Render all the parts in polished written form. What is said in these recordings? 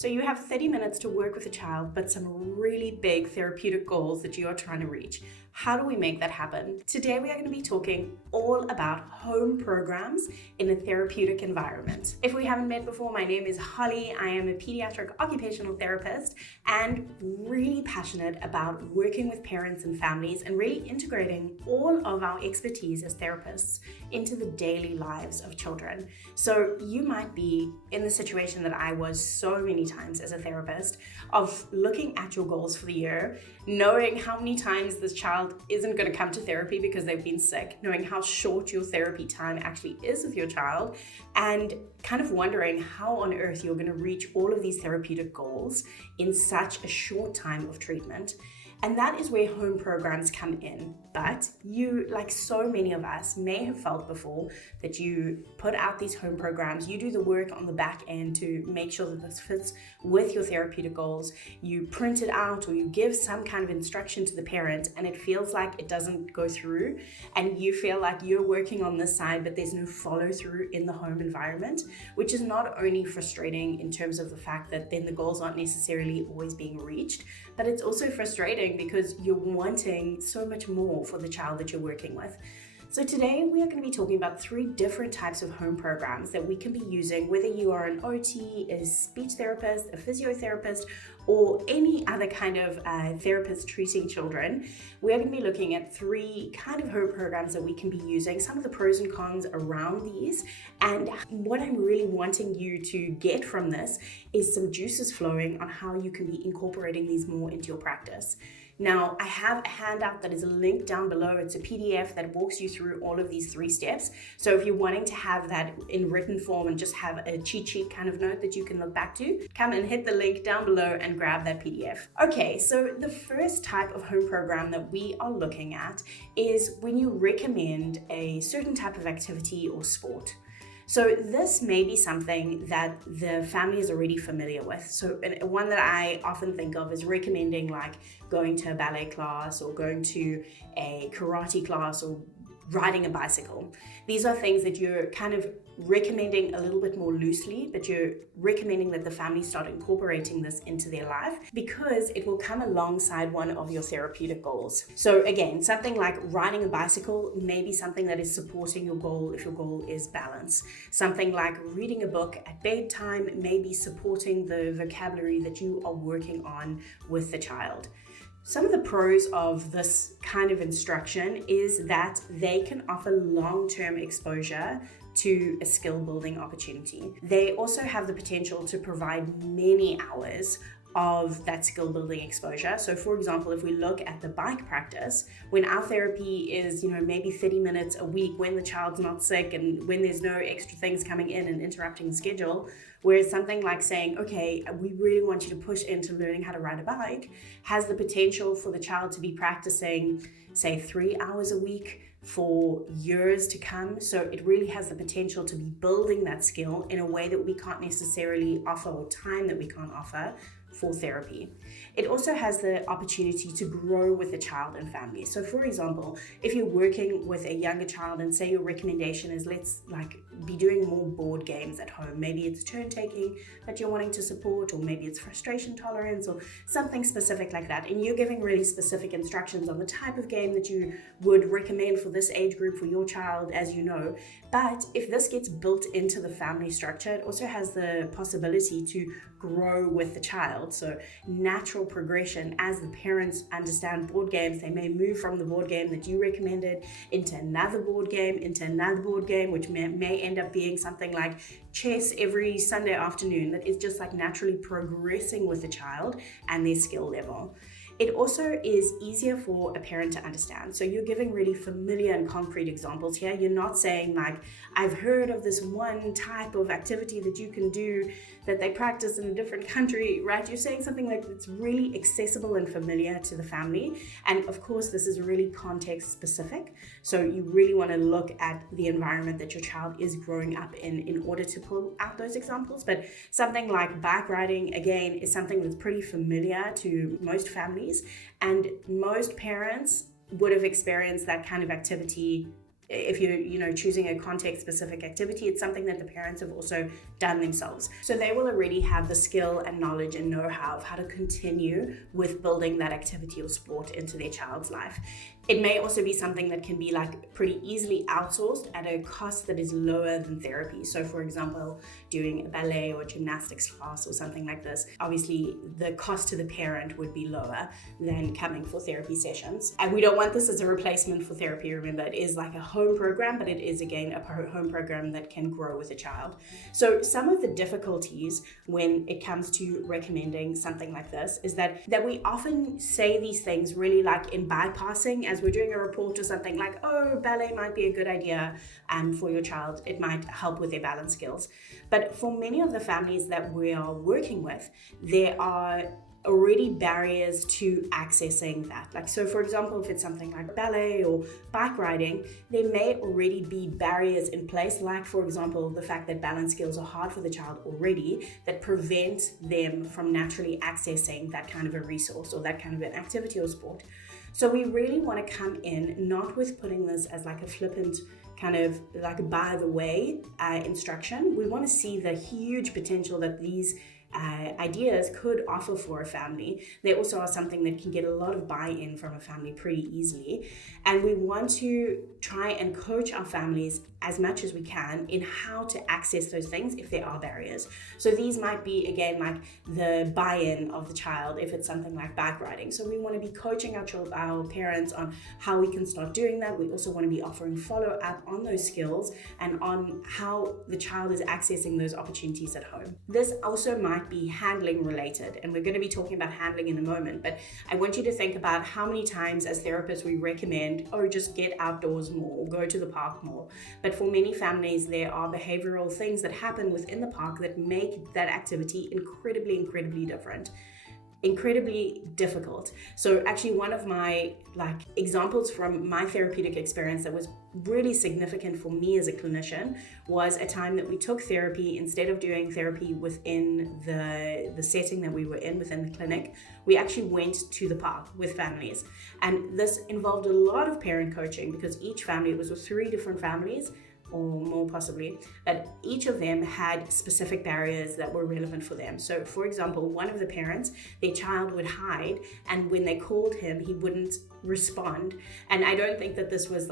So you have 30 minutes to work with a child, but some really big therapeutic goals that you are trying to reach. How do we make that happen? Today we are going to be talking all about home programs in a therapeutic environment. If we haven't met before, my name is Holly. I am a pediatric occupational therapist and really passionate about working with parents and families and really integrating all of our expertise as therapists into the daily lives of children. So you might be in the situation that I was so many times as a therapist of looking at your goals for the year, knowing how many times this child isn't going to come to therapy because they've been sick, knowing how short your therapy time actually is with your child, and kind of wondering how on earth you're going to reach all of these therapeutic goals in such a short time of treatment. And that is where home programs come in. But you, like so many of us, may have felt before that you put out these home programs, you do the work on the back end to make sure that this fits with your therapeutic goals, you print it out or you give some kind of instruction to the parent and it feels like it doesn't go through and you feel like you're working on this side but there's no follow through in the home environment, which is not only frustrating in terms of the fact that then the goals aren't necessarily always being reached, but it's also frustrating because you're wanting so much more for the child that you're working with. So today we are going to be talking about 3 different types of home programs that we can be using, whether you are an OT, a speech therapist, a physiotherapist, or any other kind of therapist treating children. We are going to be looking at 3 kind of home programs that we can be using, some of the pros and cons around these, and what I'm really wanting you to get from this is some juices flowing on how you can be incorporating these more into your practice. Now, I have a handout that is linked down below. It's a PDF that walks you through all of these 3 steps. So if you're wanting to have that in written form and just have a cheat sheet kind of note that you can look back to, come and hit the link down below and grab that PDF. Okay, so the first type of home program that we are looking at is when you recommend a certain type of activity or sport. So this may be something that the family is already familiar with. So one that I often think of is recommending like going to a ballet class or going to a karate class or riding a bicycle. These are things that you're kind of recommending a little bit more loosely, but you're recommending that the family start incorporating this into their life because it will come alongside one of your therapeutic goals. So again, something like riding a bicycle may be something that is supporting your goal if your goal is balance. Something like reading a book at bedtime may be supporting the vocabulary that you are working on with the child. Some of the pros of this kind of instruction is that they can offer long-term exposure to a skill building opportunity. They also have the potential to provide many hours of that skill building exposure. So for example, if we look at the bike practice, when our therapy is, maybe 30 minutes a week when the child's not sick and when there's no extra things coming in and interrupting the schedule, whereas something like saying, okay, we really want you to push into learning how to ride a bike has the potential for the child to be practicing, say 3 hours a week for years to come. So it really has the potential to be building that skill in a way that we can't necessarily offer, or time that we can't offer for therapy. It also has the opportunity to grow with the child and family. So for example, if you're working with a younger child and say your recommendation is let's be doing more board games at home, maybe it's turn taking that you're wanting to support, or maybe it's frustration tolerance or something specific like that, and you're giving really specific instructions on the type of game that you would recommend for this age group for your child, as you know. But if this gets built into the family structure, it also has the possibility to grow with the child. So natural progression as the parents understand board games, they may move from the board game that you recommended into another board game, which may end up being something like chess every Sunday afternoon that is just like naturally progressing with the child and their skill level. It also is easier for a parent to understand. So you're giving really familiar and concrete examples here. You're not saying like, I've heard of this one type of activity that you can do that they practice in a different country, right? You're saying something like that's really accessible and familiar to the family. And of course, this is really context specific. So you really want to look at the environment that your child is growing up in order to pull out those examples. But something like bike riding, again, is something that's pretty familiar to most families. And most parents would have experienced that kind of activity. If you're choosing a context specific activity, it's something that the parents have also done themselves. So they will already have the skill and knowledge and know-how of how to continue with building that activity or sport into their child's life. It may also be something that can be like pretty easily outsourced at a cost that is lower than therapy. So for example, doing a ballet or gymnastics class or something like this, obviously the cost to the parent would be lower than coming for therapy sessions. And we don't want this as a replacement for therapy. Remember, it is like a home program, but it is again a home program that can grow with a child. So some of the difficulties when it comes to recommending something like this is that we often say these things really like in bypassing as we're doing a report or something, like, oh, ballet might be a good idea for your child. It might help with their balance skills. But for many of the families that we are working with, there are already barriers to accessing that. Like, so for example, if it's something like ballet or bike riding, there may already be barriers in place, like for example, the fact that balance skills are hard for the child already, that prevent them from naturally accessing that kind of a resource or that kind of an activity or sport. So we really want to come in not with putting this as like a flippant kind of like a by the way instruction. We want to see the huge potential that these ideas could offer for a family. They also are something that can get a lot of buy-in from a family pretty easily. And we want to try and coach our families as much as we can in how to access those things if there are barriers. So these might be, again, like the buy-in of the child if it's something like bike riding. So we want to be coaching our parents on how we can start doing that. We also want to be offering follow-up on those skills and on how the child is accessing those opportunities at home. This also might be handling related, and we're going to be talking about handling in a moment, but I want you to think about how many times as therapists we recommend, oh, just get outdoors more, go to the park more. But for many families, there are behavioral things that happen within the park that make that activity incredibly different. Incredibly difficult. So actually one of my examples from my therapeutic experience that was really significant for me as a clinician was a time that we took therapy. Instead of doing therapy within the setting that we were in within the clinic, we actually went to the park with families. And this involved a lot of parent coaching because each family, it was with 3 different families or more possibly, but each of them had specific barriers that were relevant for them. So for example, one of the parents, their child would hide, and when they called him, he wouldn't respond. And I don't think that this was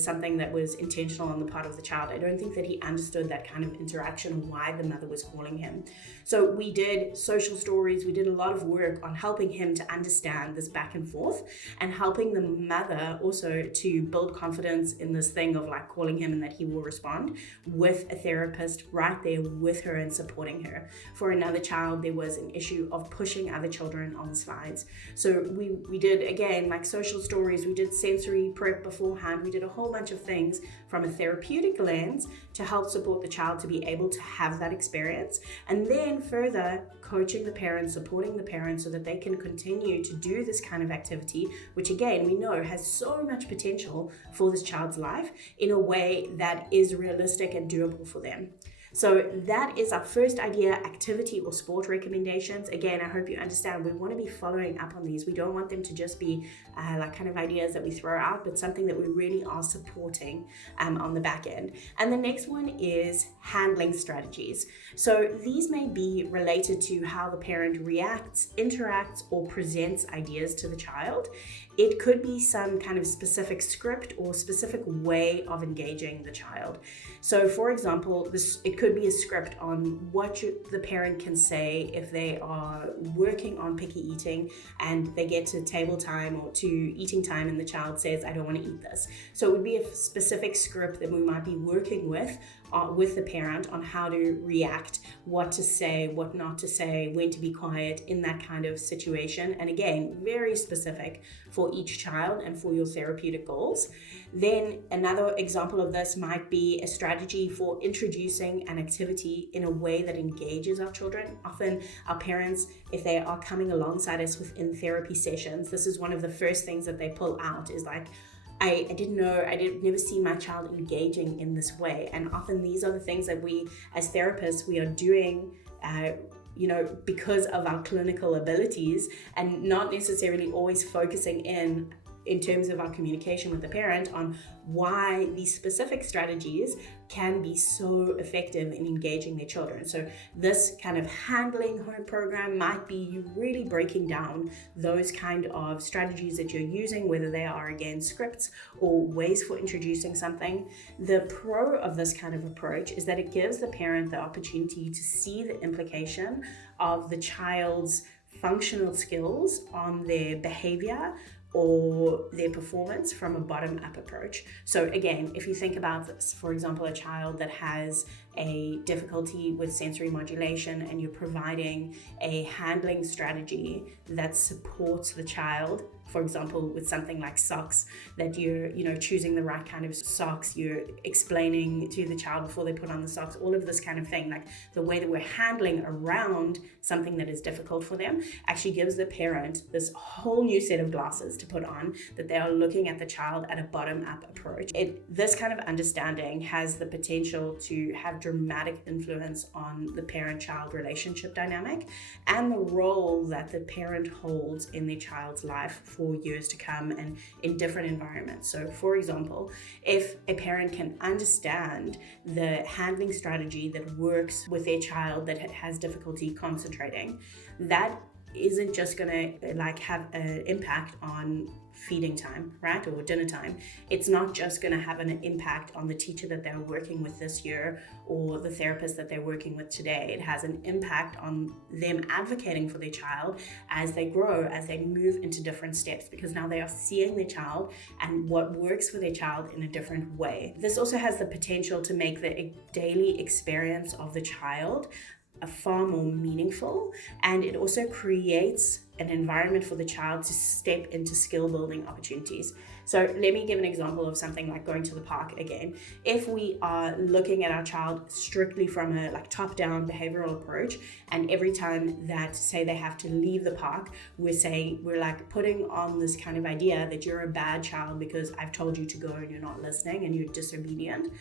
something that was intentional on the part of the child. I don't think that he understood that kind of interaction, why the mother was calling him. So we did social stories, we did a lot of work on helping him to understand this back and forth and helping the mother also to build confidence in this thing of calling him and that he will respond, with a therapist right there with her and supporting her. For another child, there was an issue of pushing other children on the slides. So we did, again, social stories, we did sensory prep beforehand, we did a whole bunch of things from a therapeutic lens to help support the child to be able to have that experience, and then further coaching the parents, supporting the parents so that they can continue to do this kind of activity, which again we know has so much potential for this child's life in a way that is realistic and doable for them. So that is our first idea, activity or sport recommendations. Again, I hope you understand we want to be following up on these. We don't want them to just be kind of ideas that we throw out, but something that we really are supporting on the back end. And the next one is handling strategies. So these may be related to how the parent reacts, interacts, or presents ideas to the child. It could be some kind of specific script or specific way of engaging the child. So for example, it could be a script on what the parent can say if they are working on picky eating and they get to table time or to eating time and the child says, I don't want to eat this. So it would be a specific script that we might be working with the parent on how to react, what to say, what not to say, when to be quiet in that kind of situation. And again, very specific for each child and for your therapeutic goals. Then another example of this might be a strategy for introducing an activity in a way that engages our children. Often our parents, if they are coming alongside us within therapy sessions, this is one of the first things that they pull out is I didn't know, never see my child engaging in this way. And often these are the things that we as therapists, we are doing because of our clinical abilities and not necessarily always focusing in in terms of our communication with the parent on why these specific strategies can be so effective in engaging their children. So this kind of handling home program might be you really breaking down those kind of strategies that you're using, whether they are again scripts or ways for introducing something. The pro of this kind of approach is that it gives the parent the opportunity to see the implication of the child's functional skills on their behavior or their performance from a bottom-up approach. So again, if you think about this, for example, a child that has a difficulty with sensory modulation and you're providing a handling strategy that supports the child, for example, with something like socks, that you're choosing the right kind of socks, you're explaining to the child before they put on the socks, all of this kind of thing, like the way that we're handling around something that is difficult for them actually gives the parent this whole new set of glasses to put on, that they are looking at the child at a bottom-up approach. This kind of understanding has the potential to have dramatic influence on the parent-child relationship dynamic and the role that the parent holds in their child's life for years to come and in different environments. So for example, if a parent can understand the handling strategy that works with their child that has difficulty concentrating, that isn't just going to have an impact on feeding time, right, or dinner time. It's not just going to have an impact on the teacher that they're working with this year or the therapist that they're working with today. It has an impact on them advocating for their child as they grow, as they move into different steps, because now they are seeing their child and what works for their child in a different way. This also has the potential to make the daily experience of the child far more meaningful, and it also creates an environment for the child to step into skill building opportunities. So let me give an example of something like going to the park again. If we are looking at our child strictly from a top-down behavioral approach, and every time that, say, they have to leave the park, we're putting on this kind of idea that you're a bad child because I've told you to go and you're not listening and you're disobedient,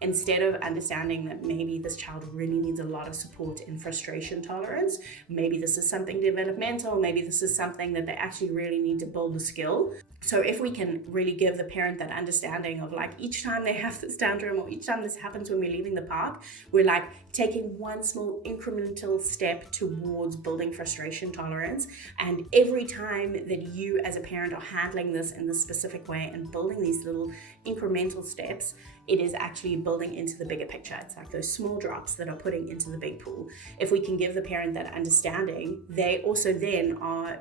instead of understanding that maybe this child really needs a lot of support in frustration tolerance, maybe this is something developmental, maybe this is something that they actually really need to build a skill. So if we can really give the parent that understanding of each time they have this tantrum or each time this happens when we're leaving the park, we're taking one small incremental step towards building frustration tolerance. And every time that you as a parent are handling this in this specific way and building these little incremental steps, it is actually building into the bigger picture. It's like those small drops that are putting into the big pool. If we can give the parent that understanding, they also then are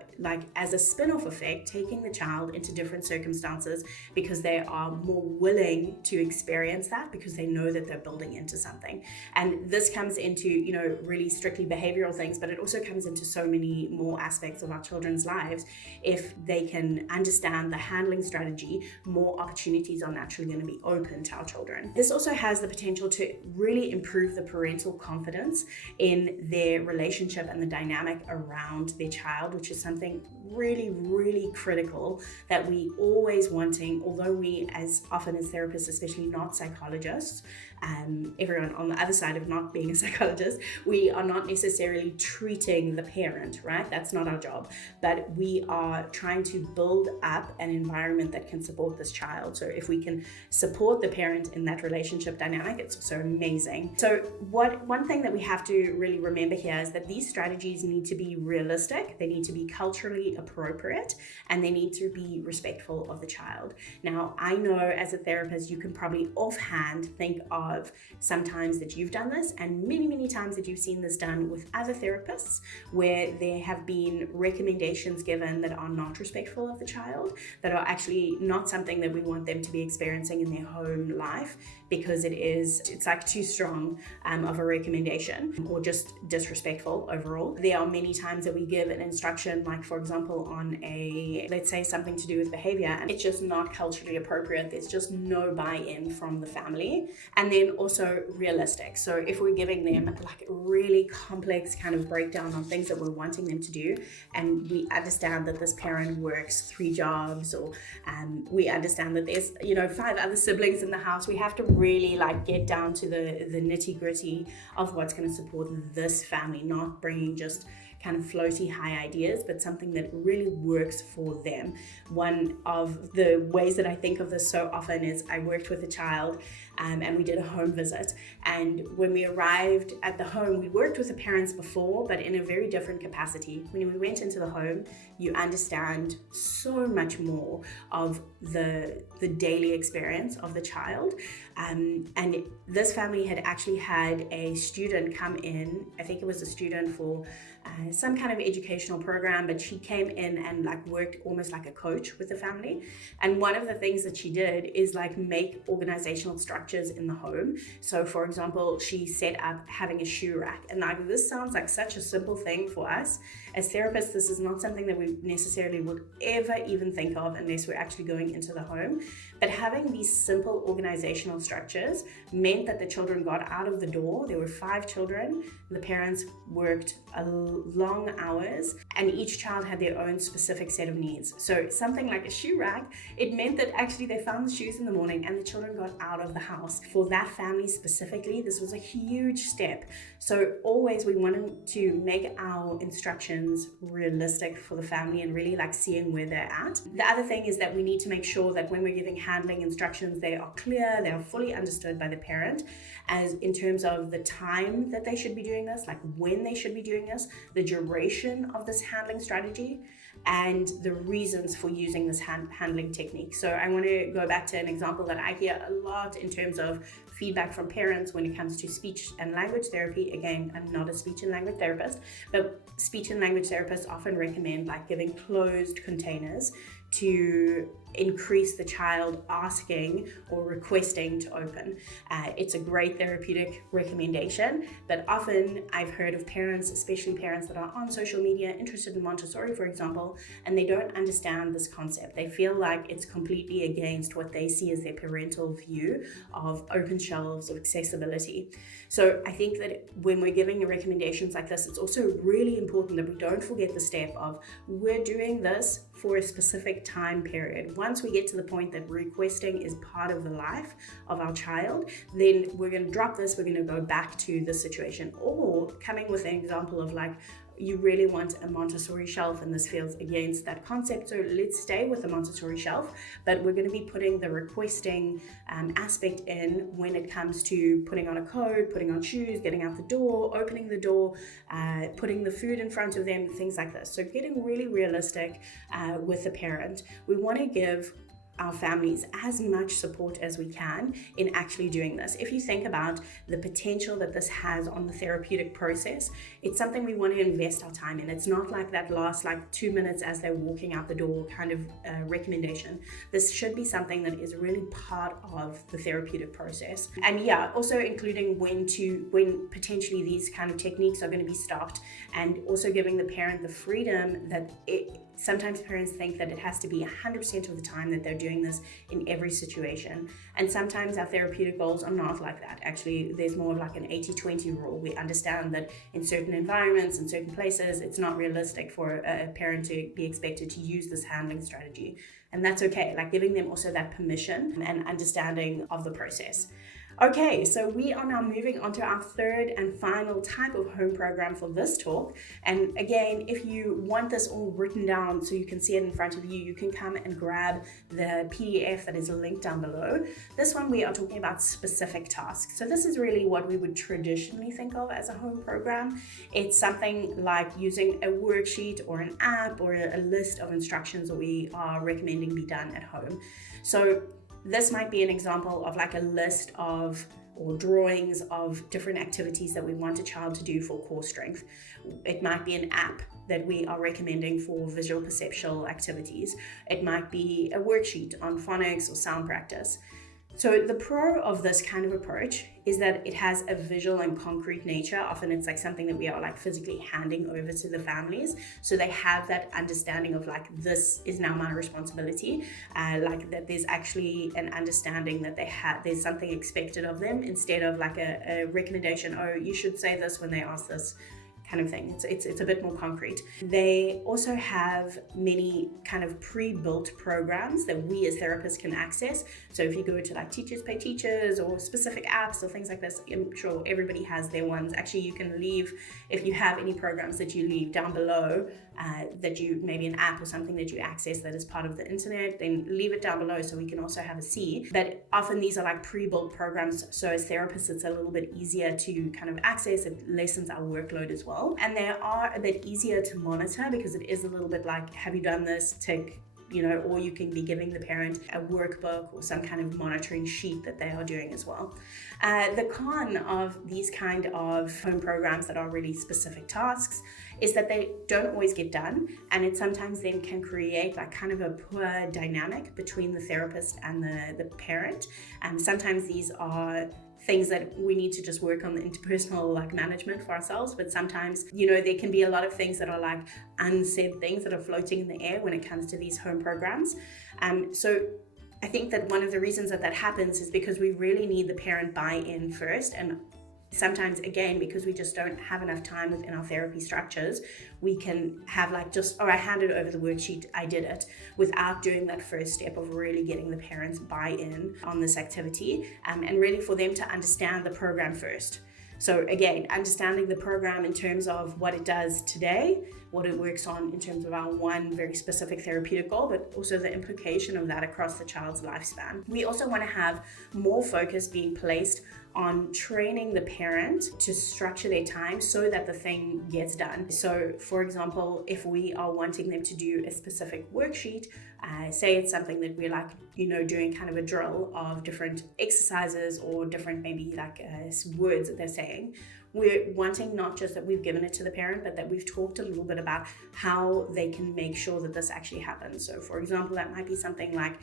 as a spin-off effect, taking the child into different circumstances because they are more willing to experience that because they know that they're building into something. And this comes into, really strictly behavioral things, but it also comes into so many more aspects of our children's lives. If they can understand the handling strategy, more opportunities are naturally going to be open to our children. This also has the potential to really improve the parental confidence in their relationship and the dynamic around their child, which is something really, really critical that we always wanting, although we as often as therapists, especially not psychologists, everyone on the other side of not being a psychologist, we are not necessarily treating the parent, right? That's not our job, but we are trying to build up an environment that can support this child. So if we can support the parent in that relationship dynamic, it's also amazing. So one thing that we have to really remember here is that these strategies need to be realistic, they need to be culturally appropriate, and they need to be respectful of the child. Now, I know as a therapist, you can probably offhand think of sometimes that you've done this and many, many times that you've seen this done with other therapists where there have been recommendations given that are not respectful of the child, that are actually not something that we want them to be experiencing in their home life because it's too strong of a recommendation or just disrespectful overall. There are many times that we give an instruction, like for example, on let's say something to do with behavior, and it's just not culturally appropriate. There's just no buy-in from the family. And then also realistic. So if we're giving them a really complex kind of breakdown on things that we're wanting them to do, and we understand that this parent works 3 jobs, or we understand that there's 5 other siblings in the house, we have to really get down to the nitty gritty of what's going to support this family, not bringing just kind of floaty high ideas, but something that really works for them. One of the ways that I think of this so often is I worked with a child and we did a home visit. And when we arrived at the home, we worked with the parents before, but in a very different capacity. When we went into the home, you understand so much more of the daily experience of the child. And this family had actually had a student come in. I think it was a student for some kind of educational program, but she came in and like worked almost like a coach with the family. And one of the things that she did is like make organizational structures in the home. So for example, she set up having a shoe rack, and like this sounds like such a simple thing for us as therapists. This is not something that we necessarily would ever even think of unless we're actually going into the home. But having these simple organizational structures meant that the children got out of the door. There were 5 children. The parents worked long hours, and each child had their own specific set of needs. So something like a shoe rack, it meant that actually they found the shoes in the morning and the children got out of the house. For that family specifically, this was a huge step. So always we wanted to make our instructions realistic for the family and really like seeing where they're at. The other thing is that we need to make sure that when we're giving handling instructions, they are clear, they are fully understood by the parent, as in terms of the time that they should be doing this, like when they should be doing this, the duration of this handling strategy, and the reasons for using this handling technique. So I want to go back to an example that I hear a lot in terms of feedback from parents when it comes to speech and language therapy. Again, I'm not a speech and language therapist, but speech and language therapists often recommend like giving closed containers to increase the child asking or requesting to open. It's a great therapeutic recommendation, but often I've heard of parents, especially parents that are on social media interested in Montessori, for example, and they don't understand this concept. They feel like it's completely against what they see as their parental view of open shelves, of accessibility. So I think that when we're giving recommendations like this, it's also really important that we don't forget the step of we're doing this for a specific time period. Once we get to the point that requesting is part of the life of our child, then we're going to drop this, we're going to go back to the situation. Or coming with an example of like, you really want a Montessori shelf and this feels against that concept, so let's stay with the Montessori shelf, but we're going to be putting the requesting aspect in when it comes to putting on a coat, putting on shoes, getting out the door, opening the door, putting the food in front of them, things like this. So getting really realistic with the parent. We want to give our families as much support as we can in actually doing this. If you think about the potential that this has on the therapeutic process, it's something we want to invest our time in. It's not like that last like 2 minutes as they're walking out the door kind of recommendation. This should be something that is really part of the therapeutic process. And yeah, also including when potentially these kind of techniques are going to be stopped, and also giving the parent the freedom that sometimes parents think that it has to be 100% of the time that they're doing this in every situation. And sometimes our therapeutic goals are not like that. Actually, there's more of like an 80-20 rule. We understand that in certain environments, in certain places, it's not realistic for a parent to be expected to use this handling strategy. And that's okay, like giving them also that permission and understanding of the process. Okay, so we are now moving on to our third and final type of home program for this talk. And again, if you want this all written down so you can see it in front of you, you can come and grab the PDF that is linked down below. This one we are talking about specific tasks. So this is really what we would traditionally think of as a home program. It's something like using a worksheet or an app or a list of instructions that we are recommending be done at home. So this might be an example of like a list of or drawings of different activities that we want a child to do for core strength. It might be an app that we are recommending for visual perceptual activities. It might be a worksheet on phonics or sound practice. So the pro of this kind of approach is that it has a visual and concrete nature. Often it's like something that we are like physically handing over to the families. So they have that understanding of like, this is now my responsibility. Like that there's actually an understanding that there's something expected of them instead of like a recommendation, oh, you should say this when they ask this. kind of thing. It's a bit more concrete. They also have many kind of pre-built programs that we as therapists can access. So if you go to like Teachers Pay Teachers or specific apps or things like this, I'm sure everybody has their ones. Actually, you can leave, if you have any programs that you leave down below, that you, maybe an app or something that you access that is part of the internet, then leave it down below so we can also have a see. But often these are like pre-built programs, so as therapists it's a little bit easier to kind of access. It lessens our workload as well, and they are a bit easier to monitor because it is a little bit like, have you done this, tick, or you can be giving the parent a workbook or some kind of monitoring sheet that they are doing as well. The con of these kind of home programs that are really specific tasks is that they don't always get done, and it sometimes then can create like kind of a poor dynamic between the therapist and the parent. Sometimes these are things that we need to just work on the interpersonal like management for ourselves, but sometimes there can be a lot of things that are like unsaid things that are floating in the air when it comes to these home programs. So I think that one of the reasons that happens is because we really need the parent buy-in first, and sometimes again because we just don't have enough time within our therapy structures, we can have like just, I handed over the worksheet, I did it, without doing that first step of really getting the parents buy-in on this activity, and really for them to understand the program first. So again, understanding the program in terms of what it does today, what it works on in terms of our one very specific therapeutic goal, but also the implication of that across the child's lifespan. We also want to have more focus being placed on training the parent to structure their time so that the thing gets done. So for example, if we are wanting them to do a specific worksheet, say it's something that we're like, doing kind of a drill of different exercises or different maybe like words that they're saying, we're wanting not just that we've given it to the parent, but that we've talked a little bit about how they can make sure that this actually happens. So for example, that might be something like,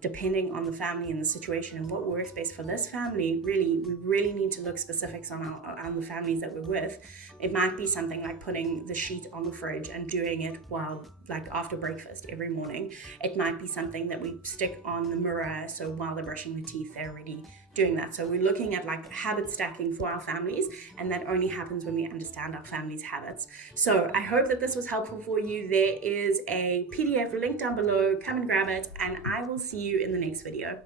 depending on the family and the situation and what works best for this family, we really need to look specifics on the families that we're with. It might be something like putting the sheet on the fridge and doing it while, like after breakfast every morning. It might be something that we stick on the mirror, so while they're brushing their teeth, they're already doing that. So we're looking at like habit stacking for our families, and that only happens when we understand our families' habits. So I hope that this was helpful for you. There is a PDF link down below, come and grab it, and I will see you in the next video.